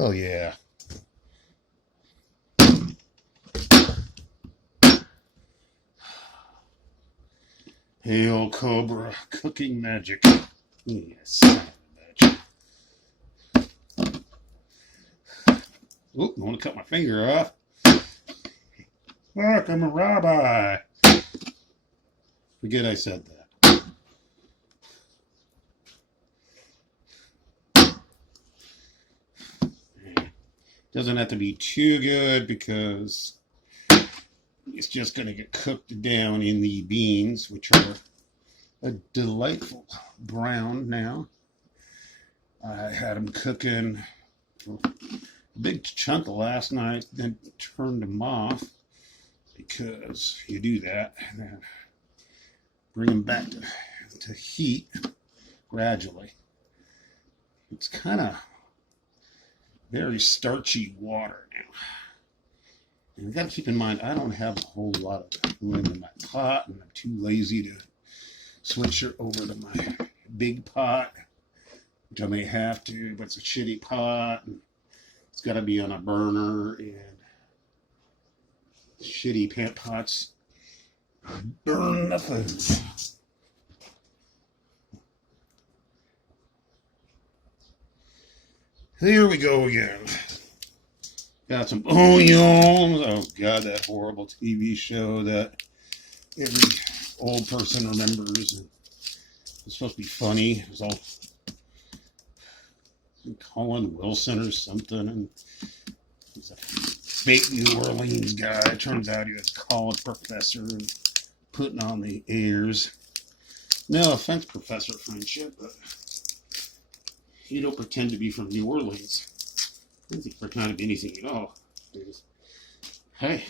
Oh yeah. Hail Cobra cooking magic. Yes. Oop, I want to cut my finger off. Look, I'm a rabbi. Forget I said that. Doesn't have to be too good because it's just going to get cooked down in the beans, which are a delightful brown now. I had them cooking for a big chunk of last night, then turned them off because you do that and then bring them back to heat gradually. It's kind of very starchy water now. And you got to keep in mind, I don't have a whole lot of room in my pot, and I'm too lazy to switch it over to my big pot, which I may have to, but it's a shitty pot, and it's got to be on a burner, and shitty pant pots burn the food. Here we go again. Got some onions. Oh God, that horrible TV show that every old person remembers. It's supposed to be funny. It was all Colin Wilson or something, and he's a fake New Orleans guy. Turns out he was a college professor and putting on the airs. No offense, Professor Friendship, but you don't pretend to be from New Orleans. I don't think you pretend to be anything at all. Hey,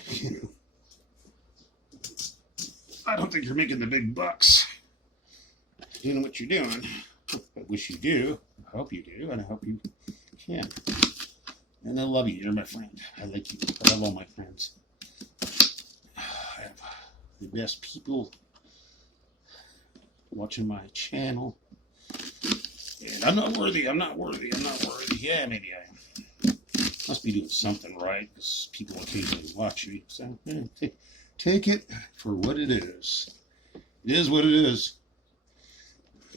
I don't think you're making the big bucks doing what you're doing. I wish you do. I hope you do, and I hope you can. And I love you. You're my friend. I like you. I love all my friends. I have the best people watching my channel. And I'm not worthy. Yeah, maybe I am. Must be doing something right, because people occasionally watch me. So, take it for what it is. It is what it is.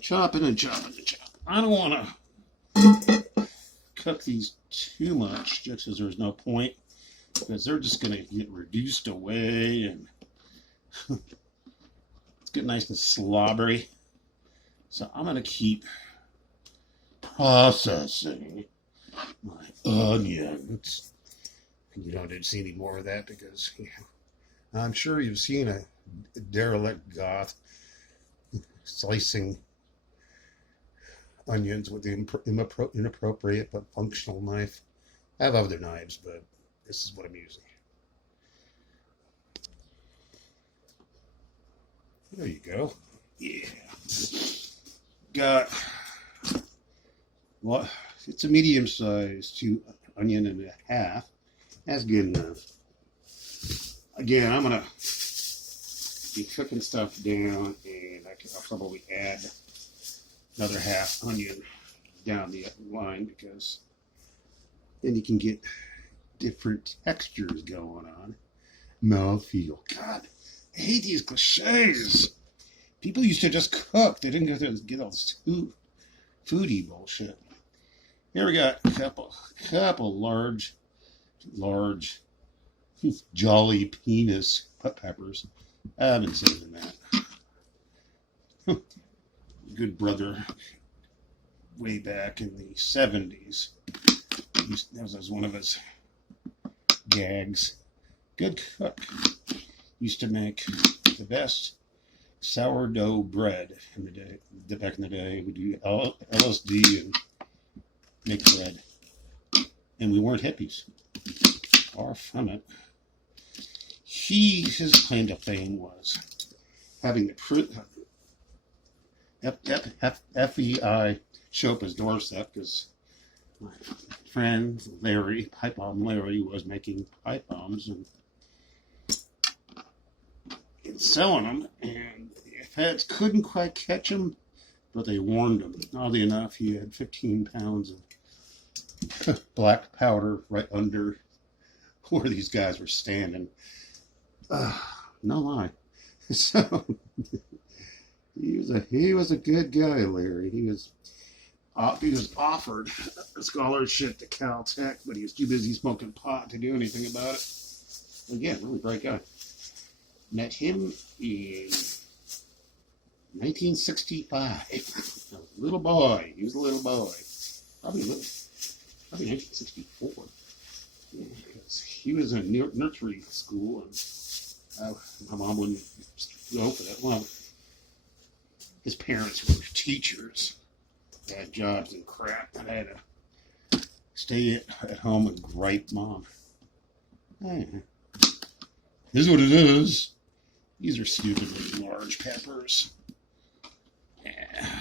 Chopping and chopping and chopping. I don't want to cook these too much, just because there's no point, because they're just going to get reduced away, and it's getting nice and slobbery. So I'm going to keep processing my onions. And you don't see any more of that because I'm sure you've seen a derelict goth slicing onions with the inappropriate but functional knife. I have other knives, but this is what I'm using. There you go. Yeah. Got what? It's a medium size 2 onion and a half. That's good enough. Again, I'm gonna be cooking stuff down, and I'll probably add another half onion down the line, because then you can get different textures going on. Mouthfeel. God, I hate these cliches. People used to just cook. They didn't go there and get all this foodie bullshit. Here we got a couple large jolly penis peppers. I've been saving that. Good brother way back in the 70s. That was one of his gags. Good cook. Used to make the best sourdough bread in the day. Back in the day, we do LSD and make bread. And we weren't hippies. Far from it. His claim to fame was having the FEI show up his doorstep, because my friend Larry, Pipe Bomb Larry, was making pipe bombs and selling them, and the feds couldn't quite catch him, but they warned him. Oddly enough, he had 15 pounds of black powder right under where these guys were standing. No lie. So he was a good guy, Larry. He was offered a scholarship to Caltech, but he was too busy smoking pot to do anything about it. Again, really bright guy. Met him in 1965. A little boy. He was a little boy. Probably 1964. Yeah, because he was in nursery school, and my mom wouldn't go for that. Well, his parents were teachers, had jobs and crap, and I had to stay at home and gripe Mom. Hey, this is what it is. These are stupidly large peppers. Yeah.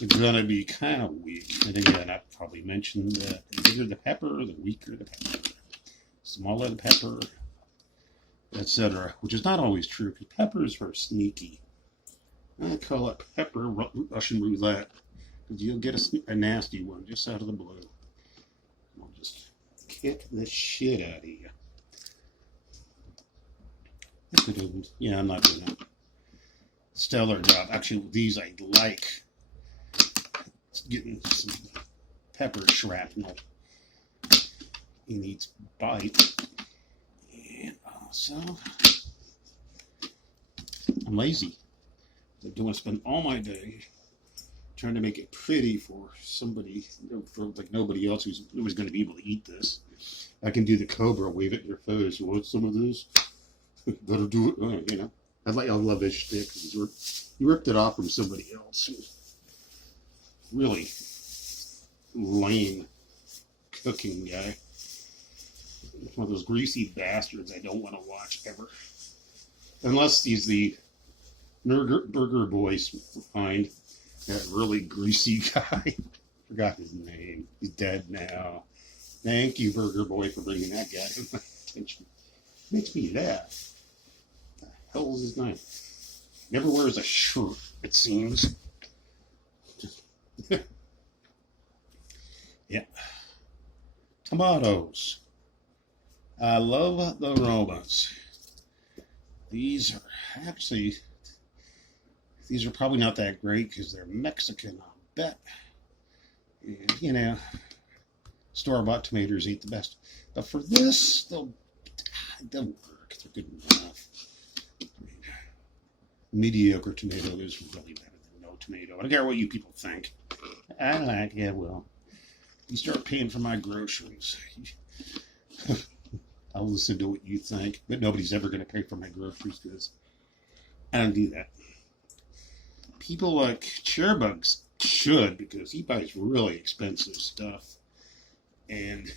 It's gonna be kind of weak. And again, I probably mentioned that the bigger the pepper, the weaker the pepper. Smaller the pepper, etc. Which is not always true, because peppers are sneaky. I call it pepper Russian roulette, because you'll get a nasty one just out of the blue. I'll just kick the shit out of you. Yeah, I'm not doing a stellar job. Actually, these I like. It's getting some pepper shrapnel in each bite. And also, I'm lazy. I don't want to spend all my day trying to make it pretty for somebody, for like nobody else who's going to be able to eat this. I can do the Cobra, wave it in your face. You want some of this? Better do it. You know, I love his shtick. He ripped it off from somebody else. Really lame cooking guy. One of those greasy bastards I don't want to watch ever. Unless he's the Burger Boys find that really greasy guy. Forgot his name. He's dead now. Thank you, Burger Boy, for bringing that guy to my attention. Makes me laugh. What the hell is his name? Never wears a shirt, it seems. Yeah. Tomatoes. I love the aromas. These are probably not that great because they're Mexican, I'll bet. And, you know, store-bought tomatoes ain't the best. But for this, they'll work. They're good enough. I mean, mediocre tomato is really better than no tomato. I don't care what you people think. I like it. Well, you start paying for my groceries. I'll listen to what you think, but nobody's ever going to pay for my groceries because I don't do that. People like Chairbugs should, because he buys really expensive stuff, and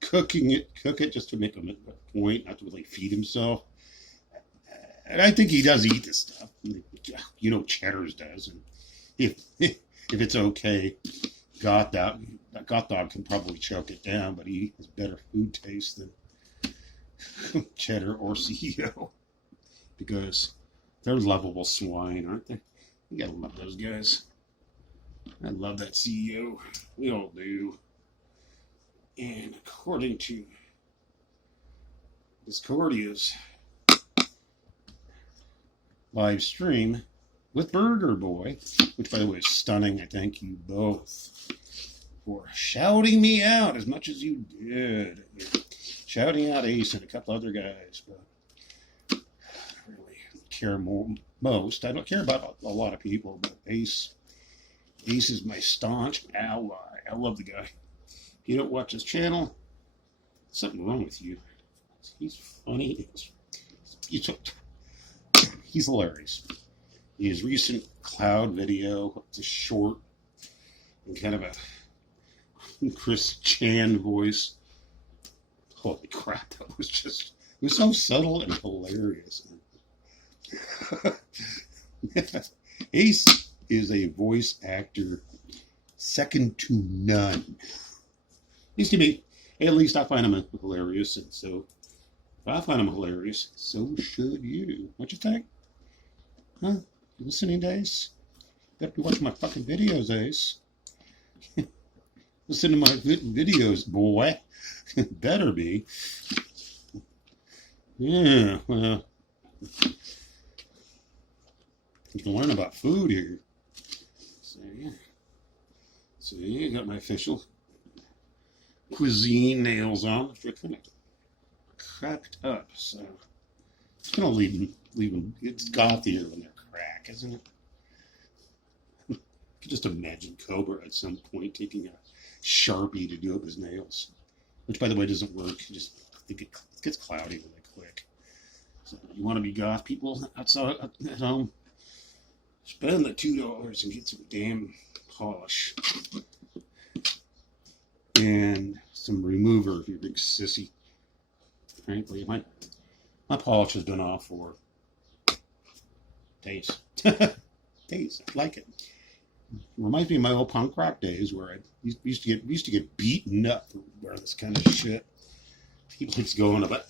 cook it just to make him a point, not to really feed himself. And I think he does eat this stuff. You know, Cheddar's does, and if it's okay, Goth Dog can probably choke it down, but he has better food taste than Cheddar or CEO, because they're lovable swine, aren't they? You gotta love those guys. I love that CEO. We all do. And according to Discordia's live stream with Burger Boy, which by the way is stunning, I thank you both for shouting me out as much as you did. Shouting out Ace and a couple other guys, but I really care most. I don't care about a lot of people, but Ace is my staunch ally. I love the guy. If you don't watch his channel, something wrong with you. He's funny. He's hilarious. His recent cloud video, it's a short and kind of a Chris Chan voice. Holy crap, that was it was so subtle and hilarious. Ace is a voice actor second to none. Needs to be. At least I find him hilarious, and so if I find him hilarious, so should you. What you think? Huh? You listening to Ace? Better be watching my fucking videos, Ace. Listen to my videos, boy. Better be. Yeah, well, you can learn about food here. See, I got my official cuisine nails on. They're kind of cracked up, so it's gonna leave them. It's gothier when they're cracked, isn't it? You can just imagine Cobra at some point taking a Sharpie to do up his nails, which, by the way, doesn't work. It gets cloudy really quick. So you want to be goth people outside at home? Spend the $2 and get some damn polish and some remover if you're a big sissy. Frankly, my polish has been off for days. Days. I like it. Reminds me of my old punk rock days where I used to get beaten up for wearing this kind of shit. People just going about,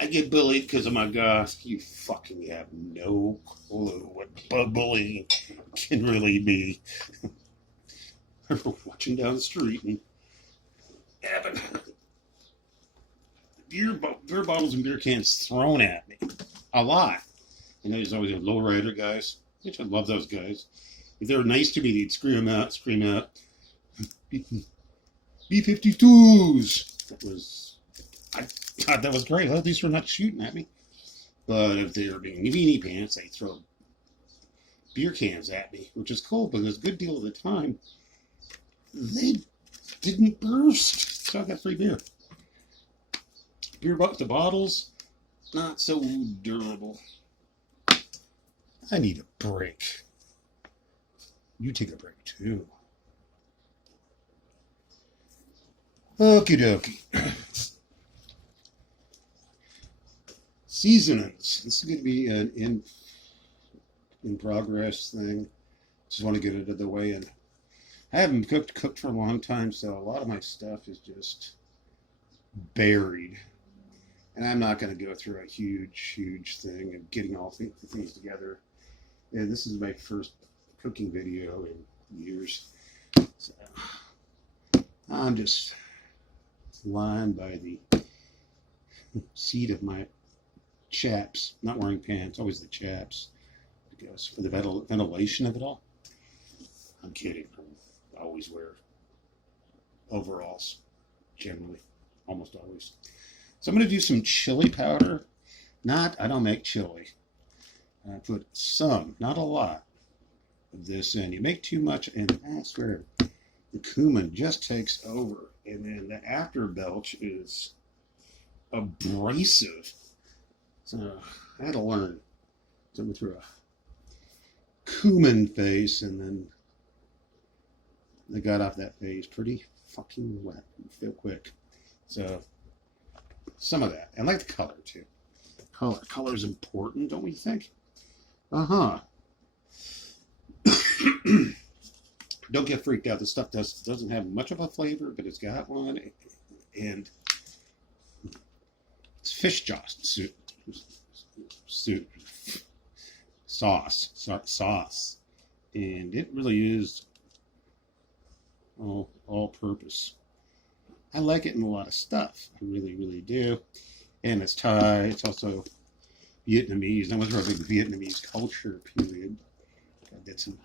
I get bullied because of my goth. You fucking have no clue what bullying can really be. I remember watching down the street and having beer bottles and beer cans thrown at me. A lot. And there's always the lowrider guys, which I love those guys. If they were nice to me, they'd scream out, B-52s. I thought that was great. At least they're not shooting at me. But if they were being weenie pants, they throw beer cans at me, which is cool because a good deal of the time, they didn't burst. So I got free beer. The bottles, not so durable. I need a break. You take a break too. Okie dokie. Seasonings. This is going to be an in progress thing. Just want to get it out of the way. And I haven't cooked for a long time, so a lot of my stuff is just buried. And I'm not going to go through a huge thing of getting all the things together. And this is my first cooking video in years. So I'm just lying by the seat of my chaps, not wearing pants, always the chaps, because for the ventilation of it all. I'm kidding. I always wear overalls, generally, almost always. So I'm going to do some chili powder. I don't make chili. I put some, not a lot, of this in. You make too much, and I swear, the cumin just takes over. And then the after belch is abrasive. So I had to learn. So I went through a cumin phase, and then I got off that phase pretty fucking wet, feel quick. So some of that. I like the color too. Color is important, don't we think? Uh-huh. Don't get freaked out. This stuff doesn't have much of a flavor, but it's got one, and it's fish sauce, and it really is all purpose. I like it in a lot of stuff. I really do. And it's Thai. It's also Vietnamese. I went through a big Vietnamese culture period. I did some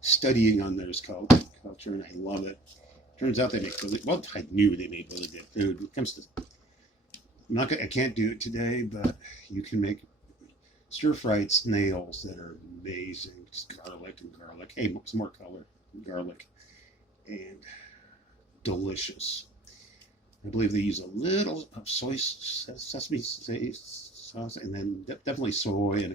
studying on their culture, and I love it. Turns out they make I knew they made really good food. When it comes to, I can't do it today, but you can make stir-fried snails that are amazing. Just garlic. Hey, some more color. Garlic. And delicious. I believe they use a little of sesame sauce, and then definitely soy and